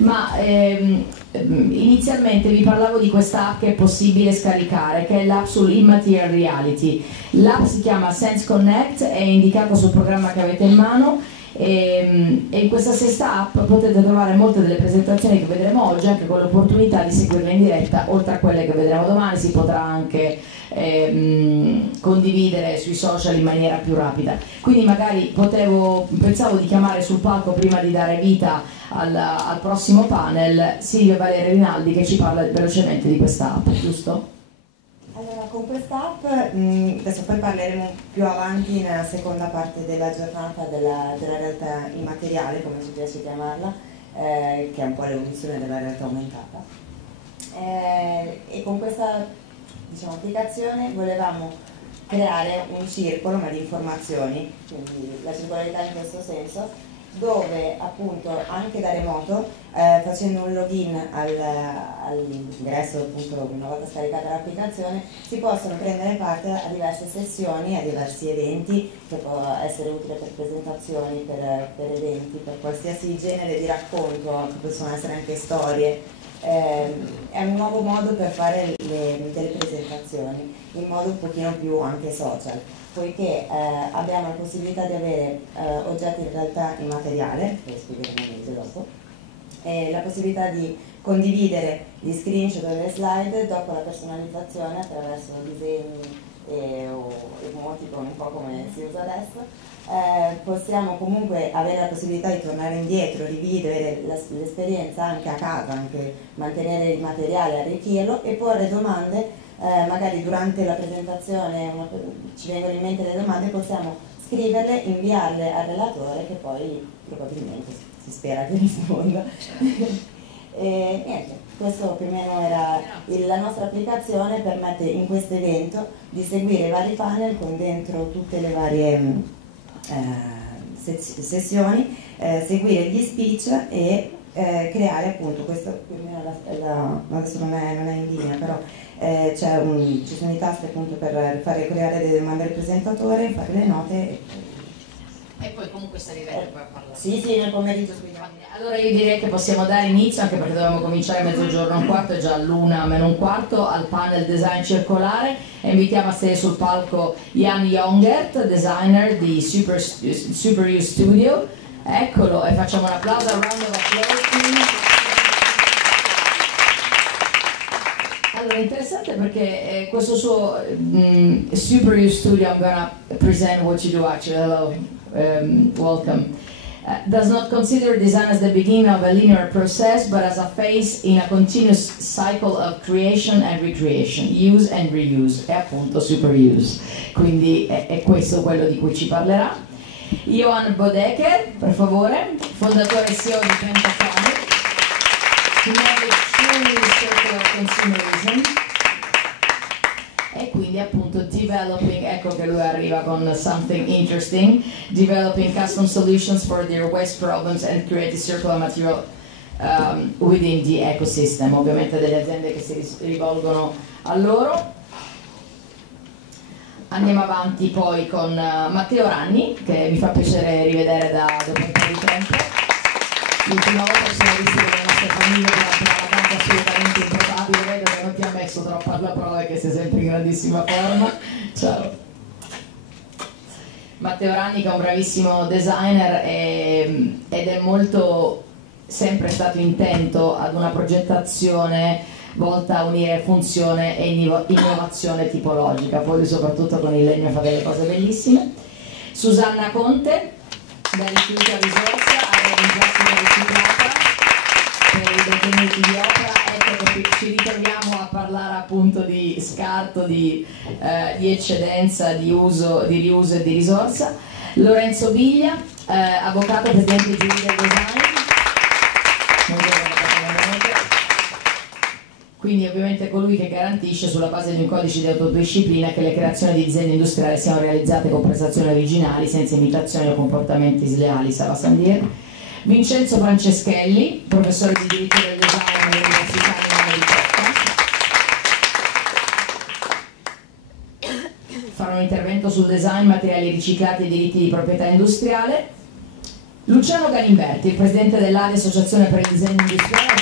Ma inizialmente vi parlavo di questa app che è possibile scaricare, che è l'app sull'Immaterial Reality. L'app si chiama Sense Connect, è indicata sul programma che avete in mano e in questa stessa app potete trovare molte delle presentazioni che vedremo oggi, anche con l'opportunità di seguirle in diretta. Oltre a quelle che vedremo domani, si potrà anche condividere sui social in maniera più rapida. Quindi magari pensavo di chiamare sul palco, prima di dare vita al prossimo panel, Silvia Valeria Rinaldi, che ci parla velocemente di questa app, giusto? Allora, con questa app, adesso poi parleremo più avanti nella seconda parte della giornata della realtà immateriale, come ci piace chiamarla, che è un po' l'evoluzione della realtà aumentata. E con questa, diciamo, applicazione volevamo creare un circolo, ma di informazioni, quindi la circolarità in questo senso, dove appunto anche da remoto, facendo un login all'ingresso, appunto una volta scaricata l'applicazione, si possono prendere parte a diverse sessioni, a diversi eventi, che può essere utile per presentazioni, per eventi, per qualsiasi genere di racconto, che possono essere anche storie. È un nuovo modo per fare delle presentazioni in modo un pochino più anche social, poiché abbiamo la possibilità di avere oggetti in realtà immateriale, che spiegheremo meglio dopo, e la possibilità di condividere gli screenshot delle slide dopo la personalizzazione attraverso disegni o emoticon, un po' come si usa adesso. Possiamo comunque avere la possibilità di tornare indietro, rivivere l'esperienza anche a casa, anche mantenere il materiale, arricchirlo e porre domande. Magari durante la presentazione ci vengono in mente le domande, possiamo scriverle, inviarle al relatore, che poi probabilmente si spera che risponda. E niente, questo più o meno era la nostra applicazione. Permette in questo evento di seguire i vari panel con dentro tutte le varie sessioni, seguire gli speech e creare appunto questo, più o meno adesso non è in linea, però ci sono i tasti appunto per creare delle domande al presentatore, fare le note e poi comunque arriveremo poi a parlare. Sì, nel pomeriggio. Allora io direi che possiamo dare inizio, anche perché dobbiamo cominciare a mezzogiorno e un quarto, è già l'1 meno un quarto, al panel design circolare, e invitiamo a sedere sul palco Jan Jongert, designer di SuperU Studio. Eccolo, e facciamo un applauso, un round of applause. Allora, interessante perché questo suo SuperU Studio, I'm gonna present what you do actually. Hello, welcome. Does not consider design as the beginning of a linear process, but as a phase in a continuous cycle of creation and recreation, use and reuse, e appunto superuse. Quindi è questo quello di cui ci parlerà. Johan Bodecker, per favore, fondatore e CEO di Pentacom, consumerism, e quindi appunto developing, ecco che lui arriva con something interesting, developing custom solutions for their waste problems and create a circular material within the ecosystem, ovviamente delle aziende che si rivolgono a loro. Andiamo avanti poi con Matteo Ranni, che mi fa piacere rivedere dopo un po' di tempo. L'ultima volta ci siamo visti con le nostre famiglie durante una vacanza assolutamente improbabile. Vedo che non ti ha messo troppo alla prova e che sei sempre in grandissima forma. Ciao. Matteo Ranni, che è un bravissimo designer ed è sempre stato intento ad una progettazione volta a unire funzione e innovazione tipologica. Poi lui soprattutto con il legno fa delle cose bellissime. Susanna Conte, da rifiuto a risorsa, in plastica riciclata per i detenuti di opera. Ecco che ci ritroviamo a parlare appunto di scarto, di eccedenza, di riuso e di risorsa. Lorenzo Viglia, avvocato, presidente giuridico del design. Quindi ovviamente colui che garantisce, sulla base di un codice di autodisciplina, che le creazioni di disegno industriale siano realizzate con prestazioni originali, senza imitazioni o comportamenti sleali. Sava Sandier. Vincenzo Franceschelli, professore di diritto del design all'Università di Milano. Farà un intervento sul design, materiali riciclati e diritti di proprietà industriale. Luciano Galimberti, il presidente dell'ADI, Associazione per il Disegno Industriale.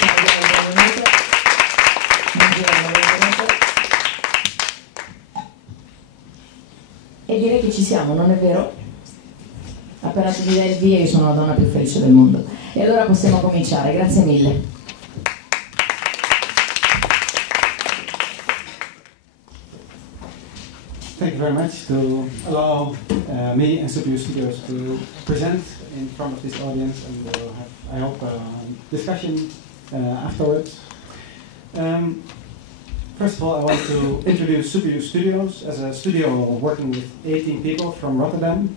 E direi che ci siamo, non è vero? Appena tu mi dai il via io sono la donna più felice del mondo. E allora possiamo cominciare, grazie mille. Thank you very much to allow me and CPU Studios to present in front of this audience, and we'll have, I hope, a discussion afterwards. First of all, I want to introduce CPU Studios as a studio working with 18 people from Rotterdam.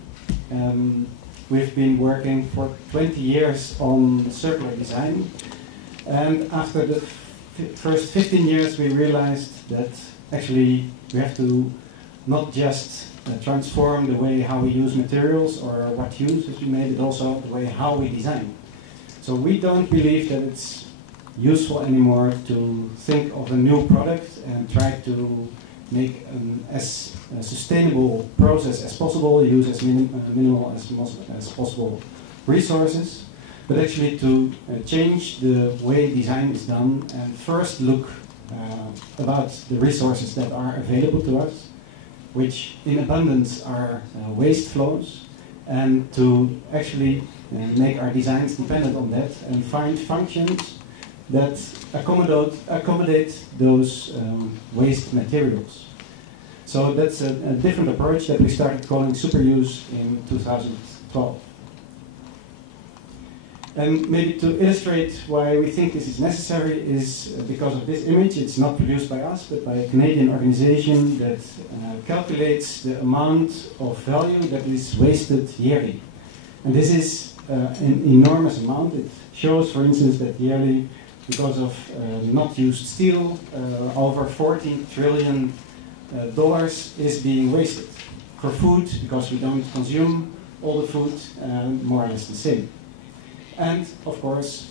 We've been working for 20 years on circular design, and after the first 15 years we realized that actually we have to not just transform the way how we use materials or what uses we made, but also the way how we design. So we don't believe that it's useful anymore to think of a new product and try to make an as sustainable process as possible, use as minimal as possible resources, but actually to change the way design is done and first look about the resources that are available to us, which in abundance are waste flows, and to actually make our designs dependent on that and find functions that accommodate those waste materials. So that's a different approach that we started calling SuperUse in 2012. And maybe to illustrate why we think this is necessary is because of this image. It's not produced by us, but by a Canadian organization that calculates the amount of value that is wasted yearly. And this is an enormous amount. It shows, for instance, that yearly, because of not used steel, over $14 trillion is being wasted. For food, because we don't consume all the food, more or less the same. And of course,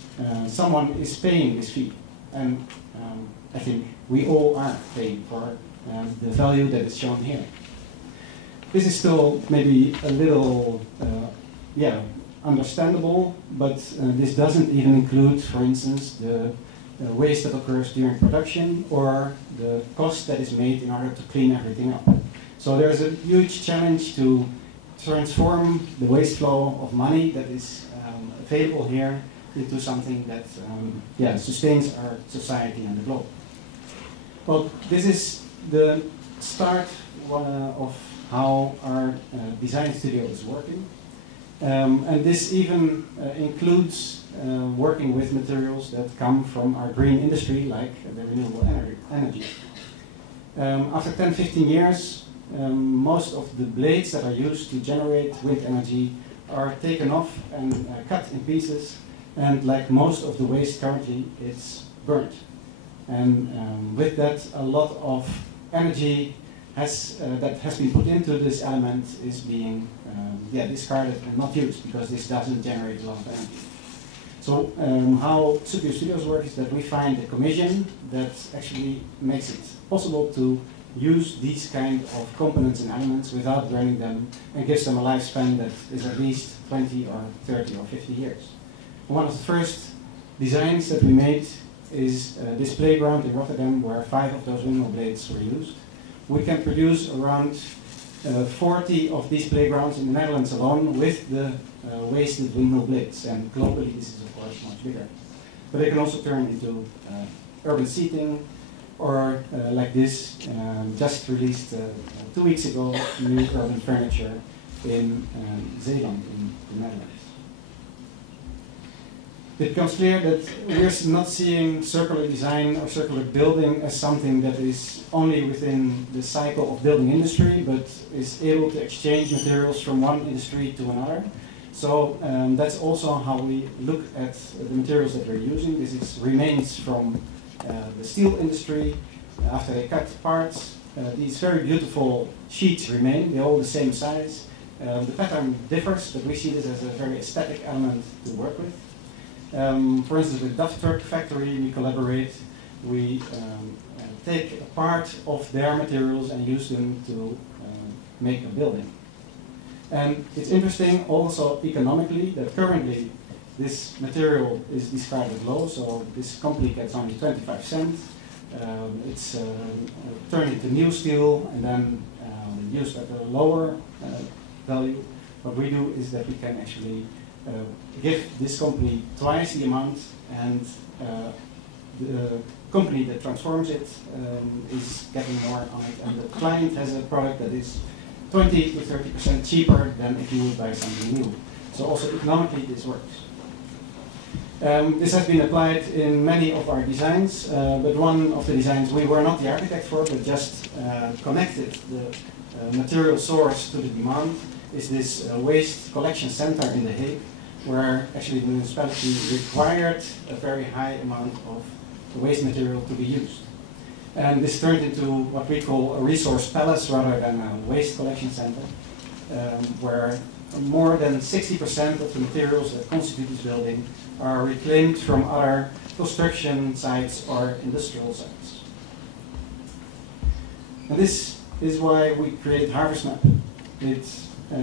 someone is paying this fee, and I think we all are paying for the value that is shown here. This is still maybe a little, understandable, but this doesn't even include, for instance, the waste that occurs during production or the cost that is made in order to clean everything up. So there's a huge challenge to transform the waste flow of money that is available here into something that sustains our society and the globe. Well, this is the start of how our design studio is working. And this even includes working with materials that come from our green industry, like the renewable energy. After 10-15 years, most of the blades that are used to generate wind energy are taken off and cut in pieces, and like most of the waste currently, it's burnt. And with that, a lot of energy that has been put into this element is being discarded and not used, because this doesn't generate a lot of energy. So how CPU Studios work is that we find a commission that actually makes it possible to use these kind of components and elements without burning them, and gives them a lifespan that is at least 20 or 30 or 50 years. One of the first designs that we made is this playground in Rotterdam, where 5 of those windmill blades were used. We can produce around 40 of these playgrounds in the Netherlands alone with the wasted windmill blades, and globally this is of course much bigger. But they can also turn into urban seating, or like this, just released 2 weeks ago, new urban furniture in Zeeland in the Netherlands. It becomes clear that we're not seeing circular design or circular building as something that is only within the cycle of building industry, but is able to exchange materials from one industry to another. So that's also how we look at the materials that we're using. This is remains from the steel industry. After they cut parts, these very beautiful sheets remain. They're all the same size. The pattern differs, but we see this as a very aesthetic element to work with. For instance, with Duff Truck Factory, we collaborate. We take a part of their materials and use them to make a building. And it's interesting also economically that currently this material is described as low, so this company gets only 25 cents. It's turned into new steel and then used at a lower value. What we do is that we can actually give this company twice the amount, and the company that transforms it is getting more on it, and the client has a product that is 20 to 30% cheaper than if you would buy something new. So also economically this works. This has been applied in many of our designs, but one of the designs we were not the architect for, but just connected the material source to the demand, is this waste collection center in The Hague, where actually the municipality required a very high amount of the waste material to be used. And this turned into what we call a resource palace rather than a waste collection center, where more than 60% of the materials that constitute this building are reclaimed from other construction sites or industrial sites. And this is why we created HarvestMap. It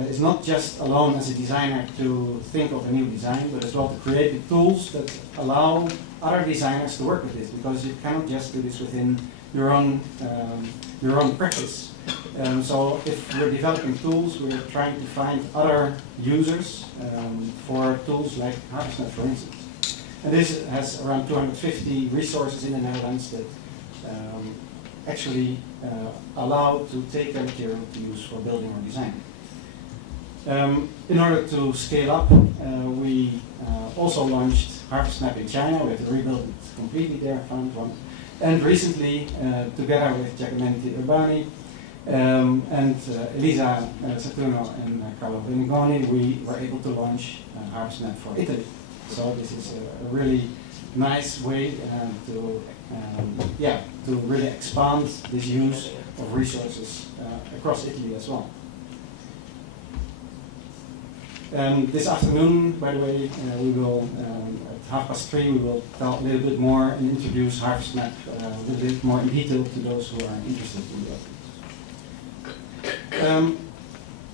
is not just alone as a designer to think of a new design, but as well to create the tools that allow other designers to work with this, because you cannot just do this within your own practice. So if we're developing tools, we're trying to find other users for tools like HarvestMap, for instance. And this has around 250 resources in the Netherlands that actually allow to take their material to use for building or design. In order to scale up, we also launched HarvestMap in China. We had to rebuild it completely there, found one. And recently, together with Giacometti Urbani and Elisa Saturno and Carlo Benigoni, we were able to launch HarvestMap for Italy. So this is a really nice way to really expand this use of resources across Italy as well. This afternoon, by the way, we will, at 3:30, we will talk a little bit more and introduce HarvestMap a little bit more in detail to those who are interested in that.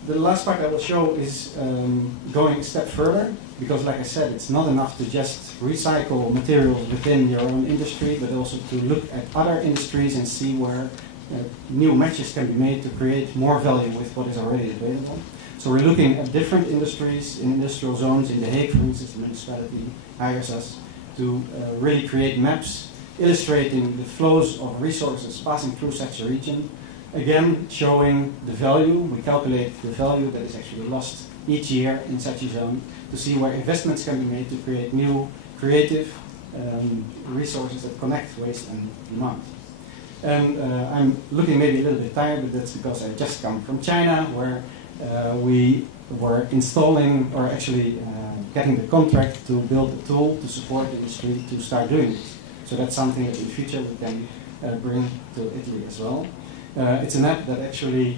The last part I will show is going a step further, because like I said, it's not enough to just recycle materials within your own industry, but also to look at other industries and see where new matches can be made to create more value with what is already available. So we're looking at different industries in industrial zones. In The Hague, for instance, the municipality hires us to really create maps illustrating the flows of resources passing through such a region. Again, showing the value. We calculate the value that is actually lost each year in such a zone to see where investments can be made to create new, creative resources that connect waste and demand. And I'm looking maybe a little bit tired, but that's because I just come from China, where we were installing, or actually getting the contract to build a tool to support the industry to start doing this. So that's something that in the future we can bring to Italy as well. It's an app that actually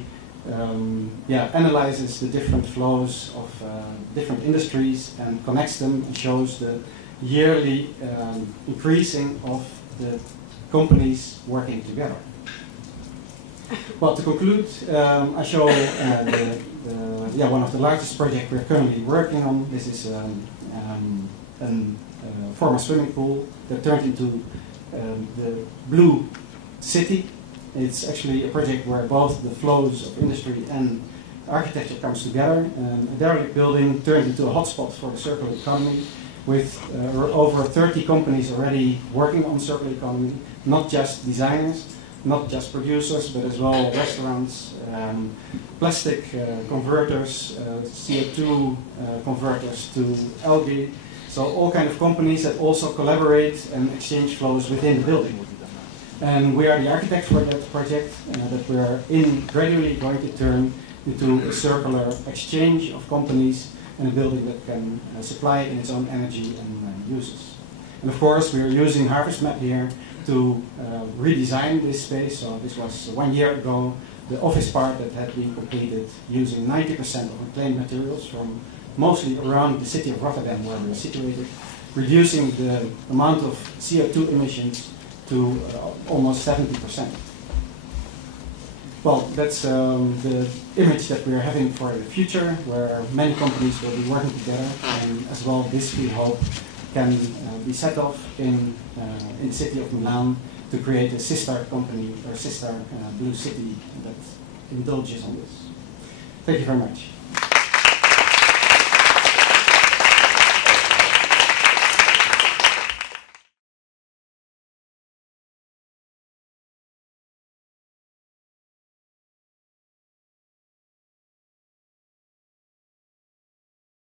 analyzes the different flows of different industries and connects them and shows the yearly increasing of the companies working together. Well, to conclude, I show one of the largest projects we're currently working on. This is a former swimming pool that turned into the Blue City. It's actually a project where both the flows of industry and architecture comes together. A derelict building turned into a hotspot for the circular economy, with over 30 companies already working on circular economy, not just designers, not just producers, but as well restaurants, plastic converters, CO2 converters to algae. So all kind of companies that also collaborate and exchange flows within the building. And we are the architects for that project that we are gradually going to turn into a circular exchange of companies and a building that can supply in its own energy and uses. And of course, we are using HarvestMap here to redesign this space. So this was 1 year ago, the office part that had been completed using 90% of reclaimed materials from mostly around the city of Rotterdam, where we are situated, reducing the amount of CO2 emissions to almost 70%. well, that's the image that we are having for the future, where many companies will be working together, and as well this we hope can be set off in the city of Milan to create a sister company or sister blue city that indulges on this. Thank you very much.